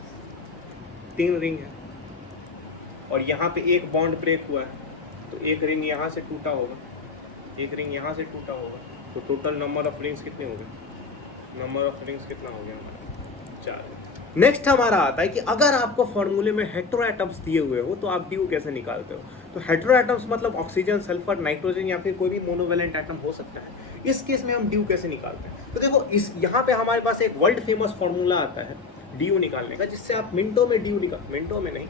3 रिंग है, और यहाँ पे एक बॉन्ड ब्रेक हुआ है, तो एक रिंग यहाँ से टूटा होगा, एक रिंग यहाँ से टूटा होगा, तो टोटल नंबर ऑफ रिंग्स कितने हो गए, नंबर ऑफ रिंग्स कितना हो गया हमारा 4। नेक्स्ट हमारा आता है कि अगर आपको फॉर्मूले में हेटेरो एटम्स दिए हुए हो तो आप ड्यू कैसे निकालते हो। तो हेटेरो एटम्स मतलब ऑक्सीजन, सल्फर, नाइट्रोजन या फिर कोई भी मोनोवेलेंट एटम हो सकता है। इस केस में हम ड्यू कैसे निकालते हैं, तो देखो इस यहाँ पे हमारे पास एक वर्ल्ड फेमस फॉर्मूला आता है ड्यू निकालने का, जिससे आप मिनटों में ड्यू मिनटों में नहीं,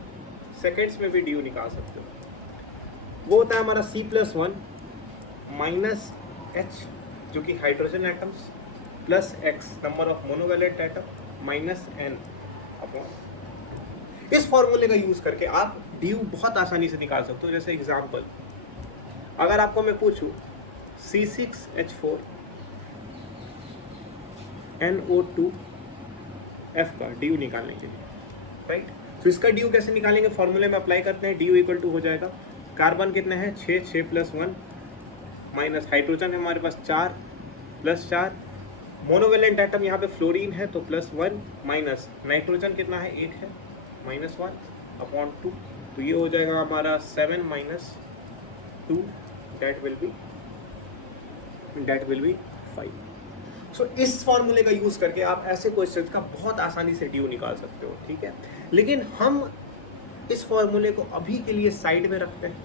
सेकेंड्स में भी ड्यू निकाल सकते हो। वो होता है हमारा C+1 - H जो कि hydrogen atoms plus X number of monovalent atom minus N upon. इस फॉर्मूले का यूज करके आप ड्यू बहुत आसानी से निकाल सकते हो। जैसे एग्जांपल, अगर आपको मैं पूछूं C6H4 NO2 F का ड्यू निकालने के लिए, राइट। तो इसका ड्यू कैसे निकालेंगे, फॉर्मूले में अप्लाई करते हैं, ड्यू इक्वल टू हो जाएगा कार्बन कितने हैं 6, 6 + 1 माइनस हाइड्रोजन है हमारे पास 4 + 4, मोनोवेलेंट एटम यहाँ पे फ्लोरीन है तो +1 माइनस नाइट्रोजन कितना है 1 है -1 अपॉन 2, तो ये हो जाएगा हमारा 7 - 2 दैट विल बी 5। सो इस फॉर्मूले का यूज करके आप ऐसे क्वेश्चंस का बहुत आसानी से ड्यू निकाल सकते हो, ठीक है। लेकिन हम इस फॉर्मूले को अभी के लिए साइड में रखते हैं।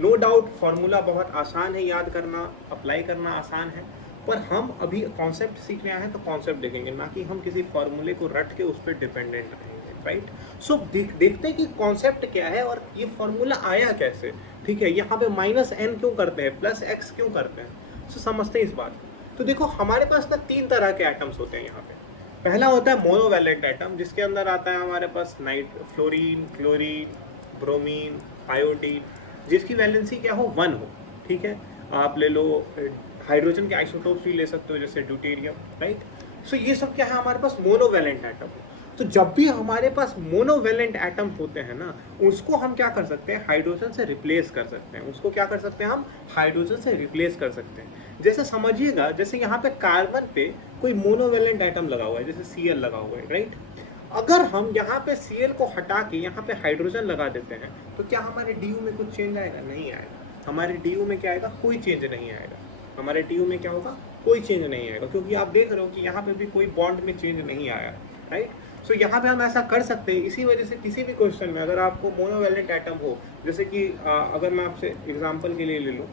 नो डाउट फॉर्मूला बहुत आसान है याद करना, अप्लाई करना आसान है, पर हम अभी कॉन्सेप्ट सीख रहे हैं तो कॉन्सेप्ट देखेंगे, ना कि हम किसी फॉर्मूले को रट के उस पर डिपेंडेंट रहेंगे, राइट। सो देखते हैं कि कॉन्सेप्ट क्या है और ये फॉर्मूला आया कैसे, ठीक है। यहाँ पे -N क्यों करते हैं, +X क्यों करते हैं, सो समझते हैं इस बात को। तो देखो हमारे पास ना 3 तरह के एटम्स होते हैं यहाँ पे। पहला होता है मोनोवेलेंट एटम, जिसके अंदर आता है हमारे पास फ्लोरीन, क्लोरीन, ब्रोमीन, आयोडीन, जिसकी वैलेंसी क्या हो 1 हो, ठीक है। आप ले लो हाइड्रोजन के आइसोटोप्स भी ले सकते हो जैसे ड्यूटेरियम, राइट। सो ये सब क्या है हमारे पास मोनोवेलेंट एटम। तो जब भी हमारे पास मोनोवेलेंट एटम होते हैं ना, उसको हम क्या कर सकते हैं, हाइड्रोजन से रिप्लेस कर सकते हैं। उसको क्या कर सकते हैं हम, हाइड्रोजन से रिप्लेस कर सकते हैं। जैसे समझिएगा, जैसे यहाँ पे कार्बन पे कोई मोनोवेलेंट एटम लगा हुआ है, जैसे Cl लगा हुआ है, राइट। अगर हम यहाँ पे Cl को हटा के यहाँ पे हाइड्रोजन लगा देते हैं तो क्या हमारे ड्यू में कुछ चेंज आएगा, नहीं आएगा। हमारे ड्यू में क्या आएगा, कोई चेंज नहीं आएगा। हमारे ड्यू में क्या होगा, कोई चेंज नहीं आएगा, क्योंकि आप देख रहे हो कि यहाँ पे भी कोई बॉन्ड में चेंज नहीं आया, राइट। सो यहाँ पे हम ऐसा कर सकते हैं। इसी वजह से किसी भी क्वेश्चन में अगर आपको मोनोवेलेंट एटम हो, जैसे कि अगर मैं आपसे एग्जांपल के लिए ले लूँ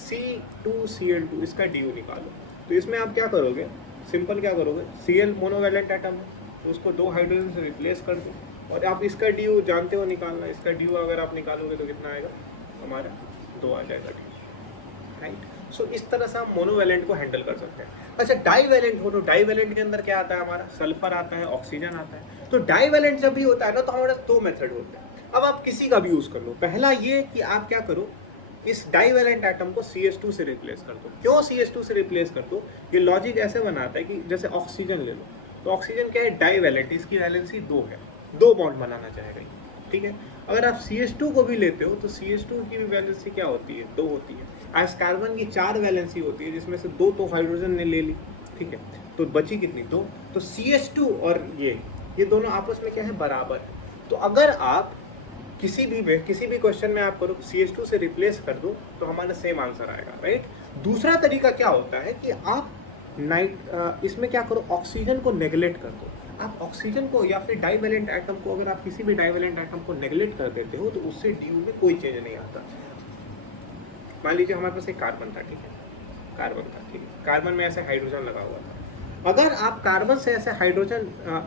C2Cl2, इसका ड्यू निकालो, तो इसमें आप क्या करोगे, सिंपल क्या करोगे, Cl मोनोवेलेंट एटम है तो उसको 2 हाइड्रोजन से रिप्लेस कर दो, और आप इसका ड्यू जानते हो निकालना। इसका ड्यू अगर आप निकालोगे तो कितना आएगा, हमारा 2 आ जाएगा, राइट। सो इस तरह से हम मोनोवेलेंट को हैंडल कर सकते हैं। अच्छा, डाईवेलेंट हो तो डाईवेलेंट के अंदर क्या आता है, हमारा सल्फर आता है, ऑक्सीजन आता है। तो डाईवेलेंट जब भी होता है ना, तो हमारे 2 मेथड होते हैं। अब आप किसी का भी यूज कर लो। पहला ये कि आप क्या करो, इस डाईवेलेंट एटम को CH2 से रिप्लेस कर दो। क्यों CH2 से रिप्लेस कर दो, ये लॉजिक ऐसे बनाता है कि जैसे ऑक्सीजन ले लो, तो ऑक्सीजन क्या है, डाईवेलेंट, इसकी वैलेंसी 2 है, 2 बॉन्ड बनाना चाहेगा, ठीक है। अगर आप CH2 को भी लेते हो तो CH2 की भी वैलेंसी क्या होती है, 2 होती है। आज कार्बन की 4 वैलेंसी होती है, जिसमें से 2 तो हाइड्रोजन ने ले ली, ठीक है, तो बची कितनी, 2। तो CH2 और ये दोनों आपस में क्या है, बराबर है। तो अगर आप किसी भी क्वेश्चन में आप करो CH2 से रिप्लेस कर दो तो हमारा सेम आंसर आएगा, राइट। दूसरा तरीका क्या होता है कि आप इसमें क्या करो, ऑक्सीजन को नेगलेक्ट कर दो। आप ऑक्सीजन को या फिर डाईवेलेंट एटम को, अगर आप किसी भी डाईवेलेंट एटम को नेगलेक्ट कर देते हो तो उससे ड्यू में कोई चेंज नहीं आता। मान लीजिए हमारे पास एक कार्बन था, ठीक है, ठीक है, कार्बन में ऐसे हाइड्रोजन लगा हुआ था। अगर आप कार्बन से ऐसे हाइड्रोजन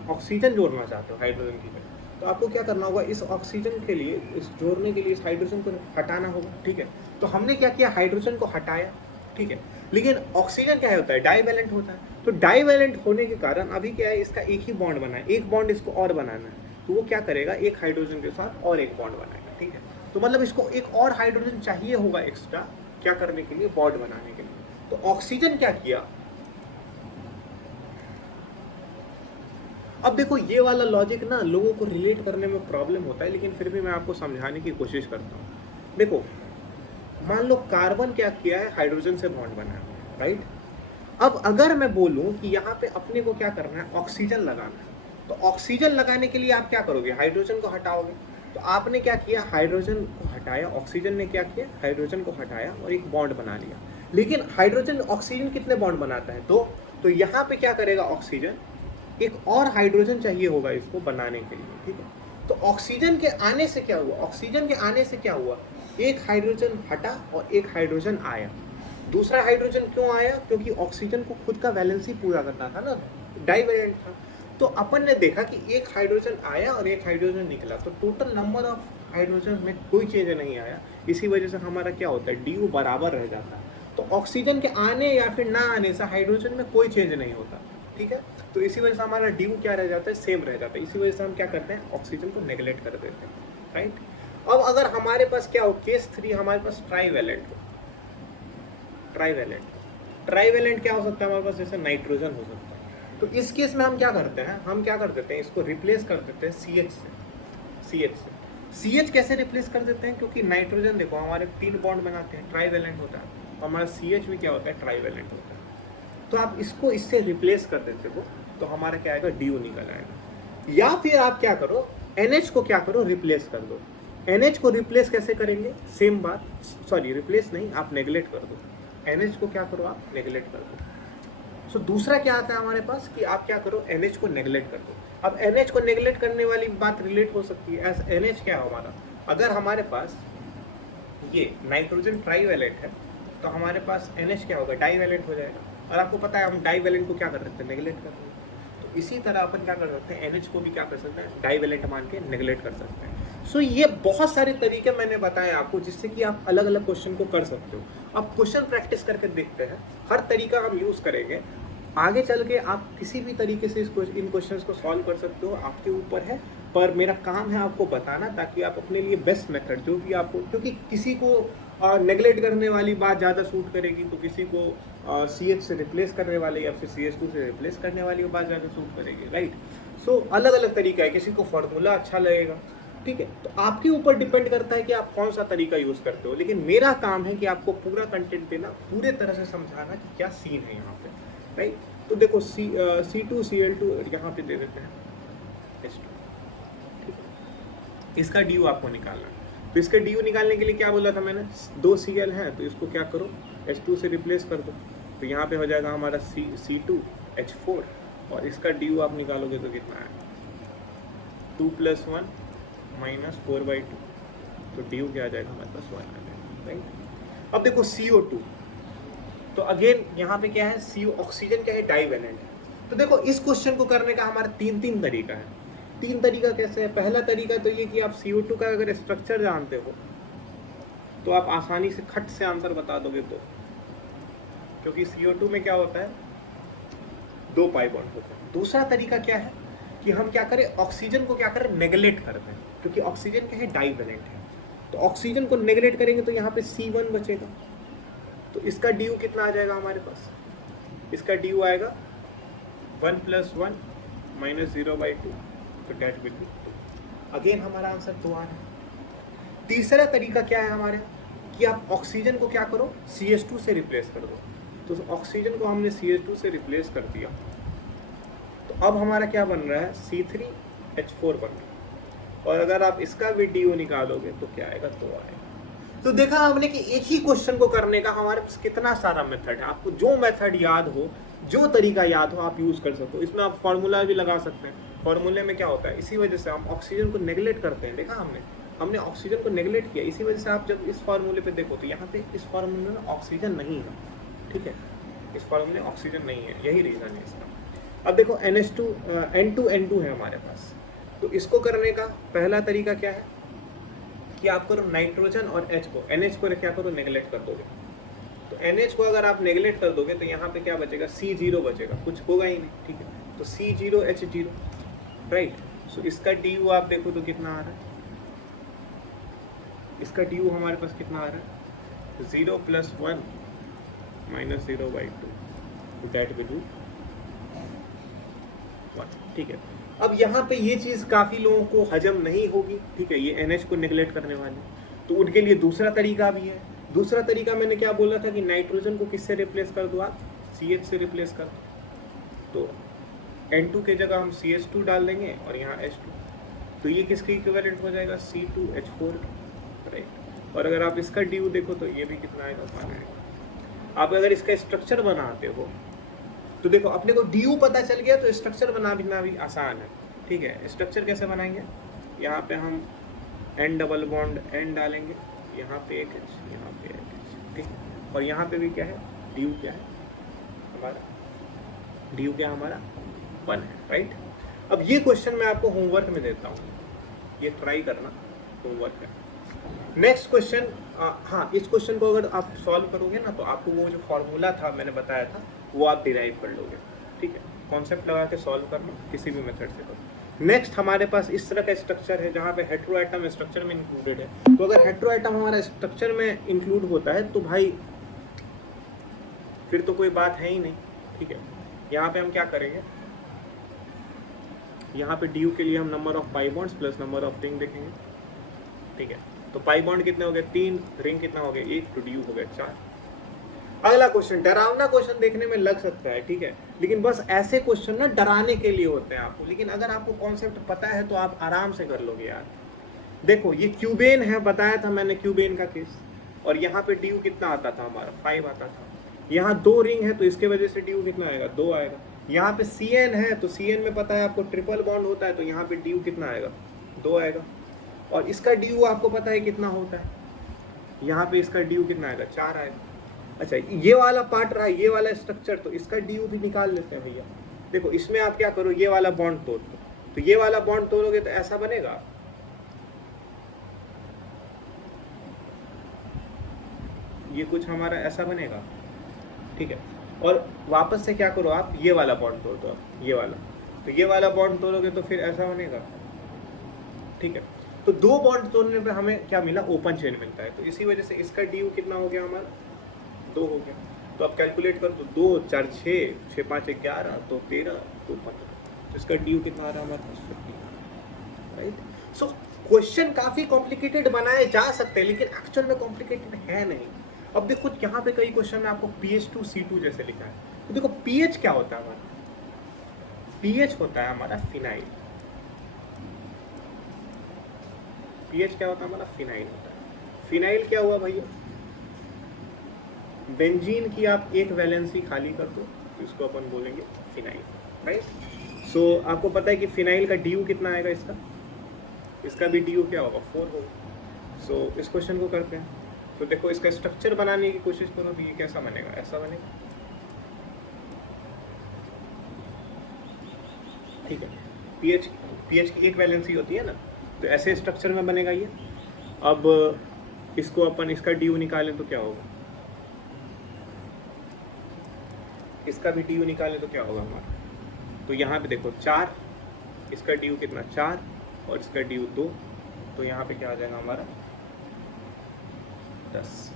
ऑक्सीजन जोड़ना चाहते हो हाइड्रोजन की जगह, तो आपको क्या करना होगा, इस ऑक्सीजन के लिए, इस जोड़ने के लिए इस हाइड्रोजन को हटाना होगा, ठीक है। तो हमने क्या किया, हाइड्रोजन को हटाया, ठीक है। लेकिन ऑक्सीजन क्या होता है, डाइवैलेंट होता है। तो डाइवैलेंट होने के कारण अभी क्या है, इसका एक ही बॉन्ड बना है, एक बॉन्ड इसको और बनाना है, तो वो क्या करेगा, एक हाइड्रोजन के साथ और एक बॉन्ड बनाएगा, ठीक है। तो मतलब इसको एक और हाइड्रोजन चाहिए होगा एक्स्ट्रा, क्या करने के लिए, बॉन्ड बनाने के लिए। तो ऑक्सीजन क्या किया, अब देखो ये वाला लॉजिक ना लोगों को रिलेट करने में प्रॉब्लम होता है, लेकिन फिर भी मैं आपको समझाने की कोशिश करता हूँ। देखो मान लो कार्बन क्या किया है, हाइड्रोजन से बॉन्ड बनाया, राइट। अब अगर मैं बोलूं कि यहाँ पे अपने को क्या करना है, ऑक्सीजन लगाना है, तो ऑक्सीजन लगाने के लिए आप क्या करोगे, हाइड्रोजन को हटाओगे। तो आपने क्या किया, हाइड्रोजन को हटाया, ऑक्सीजन ने क्या किया, हाइड्रोजन को हटाया और एक बॉन्ड बना लिया। लेकिन हाइड्रोजन ऑक्सीजन कितने बॉन्ड बनाता है, दो। तो यहाँ पे क्या करेगा ऑक्सीजन, एक और हाइड्रोजन चाहिए होगा इसको बनाने के लिए, ठीक है। तो ऑक्सीजन के आने से क्या हुआ, ऑक्सीजन के आने से क्या हुआ, एक हाइड्रोजन हटा और एक हाइड्रोजन आया। दूसरा हाइड्रोजन क्यों आया, क्योंकि ऑक्सीजन को खुद का वैलेंसी पूरा करना था ना, डाइवैलेंट था। तो अपन ने देखा कि एक हाइड्रोजन आया और एक हाइड्रोजन निकला, तो टोटल नंबर ऑफ हाइड्रोजन में कोई चेंज नहीं आया। इसी वजह से हमारा क्या होता है, डी बराबर रह जाता है। तो ऑक्सीजन के आने या फिर ना आने से हाइड्रोजन में कोई चेंज नहीं होता, ठीक है। तो इसी वजह से हमारा डी क्या रह जाता है, सेम रह जाता है। इसी वजह से हम क्या करते हैं, ऑक्सीजन को नेग्लेक्ट कर देते हैं, राइट। अब अगर हमारे पास क्या हो, केस 3 हमारे पास ट्राईवैलेंट हो, ट्राईवैलेंट क्या हो सकता है हमारे पास, जैसे नाइट्रोजन हो सकता है। तो इस केस में हम क्या करते हैं, हम क्या कर देते हैं, इसको रिप्लेस कर देते हैं CH से। CH कैसे रिप्लेस कर देते हैं, क्योंकि नाइट्रोजन देखो हमारे 3 बॉन्ड बनाते हैं, ट्राईवैलेंट होता है, और हमारा CH भी क्या होता है, ट्राईवैलेंट होता है। तो आप इसको इससे रिप्लेस कर देते हो, तो हमारा क्या आएगा, DO निकल आएगा। या फिर आप क्या करो, NH को क्या करो, रिप्लेस कर दो। NH को रिप्लेस कैसे करेंगे, सेम बात, सॉरी रिप्लेस नहीं, आप नेग्लेक्ट कर दो। NH को क्या करो, आप नेग्लेक्ट कर दो। सो दूसरा क्या आता है हमारे पास कि आप क्या करो, NH को नेग्लेक्ट कर दो। अब NH को नेग्लेक्ट करने वाली बात रिलेट हो सकती है, एज NH क्या है हमारा, अगर हमारे पास ये नाइट्रोजन ट्राईवैलेंट है तो हमारे पास NH क्या होगा, डाईवैलेंट हो जाएगा। और आपको पता है हम डाईवैलेंट को क्या कर सकते हैं, नेग्लेक्ट कर सकते हैं। तो इसी तरह अपन क्या कर सकते हैं, NH को भी क्या कर सकते हैं, डाईवैलेंट मान के नेग्लेक्ट कर सकते हैं। सो ये बहुत सारे तरीके मैंने बताए आपको, जिससे कि आप अलग अलग क्वेश्चन को कर सकते हो। अब क्वेश्चन प्रैक्टिस करके देखते हैं, हर तरीका हम यूज़ करेंगे। आगे चल के आप किसी भी तरीके से इन क्वेश्चंस को सॉल्व कर सकते हो, आपके ऊपर है। पर मेरा काम है आपको बताना, ताकि आप अपने लिए बेस्ट मेथड जो भी आपको, क्योंकि किसी को नेगलेक्ट करने वाली बात ज़्यादा सूट करेगी, तो किसी को CH से रिप्लेस करने वाले या फिर CH2 से रिप्लेस करने वाली बात ज़्यादा सूट करेगी, राइट। सो अलग अलग तरीका है, किसी को फार्मूला अच्छा लगेगा, ठीक है। तो आपके ऊपर डिपेंड करता है कि आप कौन सा तरीका यूज़ करते हो। लेकिन मेरा काम है कि आपको पूरा कंटेंट देना, पूरे तरह से समझाना कि क्या सीन है यहाँ पे, राइट। तो देखो C2Cl2 यहाँ पे दे देते हैं H2, ठीक है। इसका DU आपको निकालना है। तो इसका DU निकालने के लिए क्या बोला था मैंने, 2 Cl है तो इसको क्या करो, H2 से रिप्लेस कर दो। तो यहाँ पे हो जाएगा हमारा C2H4, और इसका DU आप निकालोगे तो कितना है, 2 + 1 - 4/2। तो DU क्या आ जाएगा हमारे पास 1 आ जाएगा, राइट। अब देखो CO2, तो अगेन यहाँ पे क्या है, CO ऑक्सीजन क्या है, डाईवैलेंट है। तो देखो इस क्वेश्चन को करने का हमारा तीन तरीका है। 3 तरीका कैसे है, पहला तरीका तो ये कि आप CO2 का अगर स्ट्रक्चर जानते हो तो आप आसानी से खट से आंसर बता दोगे, तो क्योंकि CO2 में क्या होता है, 2 पाई बॉन्ड होते हैं। दूसरा तरीका क्या है कि हम क्या करें, ऑक्सीजन को क्या करें, नेगलेक्ट करते हैं, क्योंकि ऑक्सीजन क्या है, डाईवैलेंट है। तो ऑक्सीजन को नेगलेक्ट करेंगे तो यहाँ पे C1 बचेगा। तो इसका DU कितना आ जाएगा हमारे पास, इसका DU आएगा 1 + 1 - 0/2, तो डेट विल बी 2। अगेन हमारा आंसर 2 आ रहा है। तीसरा तरीका क्या है हमारे, कि आप ऑक्सीजन को क्या करो, CH2 से रिप्लेस कर दो। तो ऑक्सीजन को हमने CH2 से रिप्लेस कर दिया, तो अब हमारा क्या बन रहा है, C3H4 बन रहा है। और अगर आप इसका भी DU निकालोगे तो क्या आएगा, 2 आएगा। तो देखा हमने कि एक ही क्वेश्चन को करने का हमारे पास कितना सारा मेथड है। आपको जो मेथड याद हो, जो तरीका याद हो, आप यूज़ कर सकते हो। इसमें आप फार्मूला भी लगा सकते हैं। फार्मूले में क्या होता है, इसी वजह से हम ऑक्सीजन को नेगलेक्ट करते हैं। देखा हमने ऑक्सीजन को नेगलेक्ट किया, इसी वजह से आप जब इस फार्मूले पे देखो तो यहाँ पे इस फार्मूले में ऑक्सीजन नहीं है, ठीक है। इस फार्मूले में ऑक्सीजन नहीं है, यही रीज़न है इसका। अब देखो N2N2 है हमारे पास, तो इसको करने का पहला तरीका क्या है कि आप करो नाइट्रोजन और H को, NH को क्या करो नेगलेक्ट कर दोगे। तो NH को अगर आप नेगलेक्ट कर दोगे तो यहाँ पे क्या बचेगा, C0 बचेगा, कुछ होगा ही नहीं, ठीक है। तो C0H0, राइट। सो इसका DU आप देखो तो कितना आ रहा है, इसका DU हमारे पास कितना आ रहा है, 0 + 1 - 0/2, दैट विल डू 1, ठीक है। अब यहाँ पे ये चीज़ काफ़ी लोगों को हजम नहीं होगी, ठीक है, ये NH को नेगलेक्ट करने वाले, तो उनके लिए दूसरा तरीका भी है। दूसरा तरीका मैंने क्या बोला था कि नाइट्रोजन को किससे रिप्लेस कर दो आप, CH से रिप्लेस कर दो। तो N2 के जगह हम CH2 डाल देंगे और यहाँ H2, तो ये किसके इक्विवेलेंट हो जाएगा, C2H4, राइट। और अगर आप इसका DU देखो तो ये भी कितना आएगा, 1 आएगा। आप अगर इसका स्ट्रक्चर बनाते हो तो देखो अपने को DU पता चल गया तो स्ट्रक्चर बनाना भी आसान है, ठीक है। स्ट्रक्चर कैसे बनाएंगे, यहाँ पे हम N डबल बॉन्ड N डालेंगे, यहाँ पे एक H, यहाँ पे एक H, ठीक है। और यहाँ पे भी क्या है, DU क्या है हमारा, DU क्या हमारा 1 है, राइट। अब ये क्वेश्चन मैं आपको होमवर्क में देता हूँ, ये ट्राई करना, होमवर्क है। नेक्स्ट क्वेश्चन, हाँ, इस क्वेश्चन को अगर आप सॉल्व करोगे ना तो आपको वो जो फॉर्मूला था मैंने बताया था वो आप डिराइव कर लोगे, ठीक है। कॉन्सेप्ट लगा के सॉल्व करना, किसी भी मेथड से करो। नेक्स्ट हमारे पास इस तरह का स्ट्रक्चर है जहाँ पे हेटेरो एटम स्ट्रक्चर में इंक्लूडेड है। तो अगर हेटेरो एटम हमारा स्ट्रक्चर में इंक्लूड होता है तो भाई फिर तो कोई बात है ही नहीं, ठीक है। यहाँ पे हम क्या करेंगे, यहाँ पे DU के लिए हम number of pi bonds plus number of ring देखेंगे, ठीक है। तो पाई बॉन्ड कितने हो गए, 3, रिंग कितना हो गया 1, तो DU हो गया 4। अगला क्वेश्चन, डरावना क्वेश्चन देखने में लग सकता है, ठीक है, लेकिन बस ऐसे क्वेश्चन ना डराने के लिए होते हैं आपको, लेकिन अगर आपको कॉन्सेप्ट पता है तो आप आराम से कर लोगे यार। देखो ये क्यूबेन है, बताया था मैंने क्यूबेन का केस, और यहाँ पे DU कितना आता था हमारा, 5 आता था। यहाँ 2 रिंग है तो इसके वजह से DU कितना आएगा, 2 आएगा। यहाँ पे CN है तो CN में पता है आपको ट्रिपल बॉन्ड होता है, तो यहाँ पे DU कितना आएगा, 2 आएगा। और इसका DU आपको पता है कितना होता है, यहाँ पे इसका DU कितना आएगा, 4 आएगा। अच्छा ये वाला पार्ट रहा, ये वाला स्ट्रक्चर, तो इसका DU भी निकाल लेते हैं भैया। देखो इसमें आप क्या करो, ये वाला बॉन्ड तोड़ दो, तो ये वाला बॉन्ड तोड़ोगे तो ऐसा बनेगा, ये कुछ हमारा ऐसा बनेगा, ठीक है। और वापस से क्या करो आप, ये वाला बॉन्ड तोड़ दो आप, ये वाला, तो ये वाला बॉन्ड तोड़ोगे तो फिर ऐसा बनेगा, ठीक है। तो 2 बॉन्ड तोड़ने पे हमें क्या मिला, ओपन चेन मिलता है। तो इसी वजह से इसका DU कितना हो गया हमारा, 2 हो गया। तो आप कैलकुलेट करो तो 2, 4, 6, 6, 5, 11, 2, 13, 2, 15, तो इसका DU कितना आ रहा है हमारे पास, 50, राइट। सो क्वेश्चन काफ़ी कॉम्प्लिकेटेड बनाए जा सकते हैं लेकिन एक्चुअल में कॉम्प्लिकेटेड है नहीं। अब देखो यहाँ पे कई क्वेश्चन में आपको pH2 C2 जैसे लिखा है, तो देखो pH क्या होता है हमारा, pH होता है हमारा फिनाइल, pH क्या होता है हमारा, फिनाइल होता है। फिनाइल क्या हुआ भैया, बेंजीन की आप एक वैलेंसी खाली कर दो तो इसको अपन बोलेंगे फिनाइल, राइट। सो आपको पता है कि फिनाइल का DU कितना आएगा, इसका भी DU क्या होगा, 4 होगा। सो इस क्वेश्चन को करते हैं। तो देखो इसका स्ट्रक्चर बनाने की कोशिश करो तो ये कैसा बनेगा, ऐसा बनेगा, ठीक है। pH की एक वैलेंसी होती है ना, तो ऐसे स्ट्रक्चर में बनेगा ये। अब इसको अपन इसका DU निकालें तो क्या होगा, इसका भी DU निकालें तो क्या होगा हमारा, तो यहाँ पे देखो 4, इसका DU कितना 4 और इसका DU 2, तो यहाँ पे क्या आ जाएगा हमारा 10,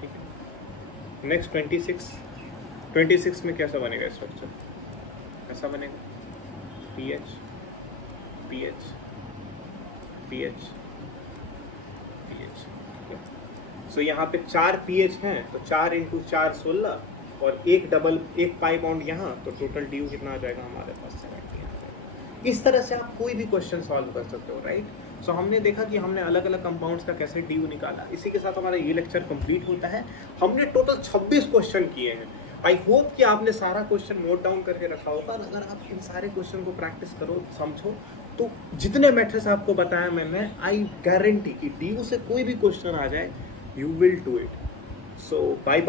ठीक है। नेक्स्ट 26 में कैसा बनेगा स्ट्रक्चर, ऐसा बनेगा pH, pH, pH, pH, सो यहाँ पे 4 pH हैं तो 4 × 4 16 और एक पाई बॉन्ड यहाँ, तो टोटल DU कितना आ जाएगा हमारे पास, 70 आ जाएगा। इस तरह से आप कोई भी क्वेश्चन सॉल्व कर सकते हो, राइट। सो हमने देखा कि हमने अलग अलग कंपाउंड्स का कैसे DU निकाला। इसी के साथ हमारा ये लेक्चर कंप्लीट होता है। हमने टोटल 26 क्वेश्चन किए हैं। आई होप कि आपने सारा क्वेश्चन नोट डाउन करके रखा होगा। अगर आप इन सारे क्वेश्चन को प्रैक्टिस करो, समझो, तो जितने मेथड्स आपको बताया मैंने, आई गारंटी कि DU से कोई भी क्वेश्चन आ जाए, you will do it. So bye bye.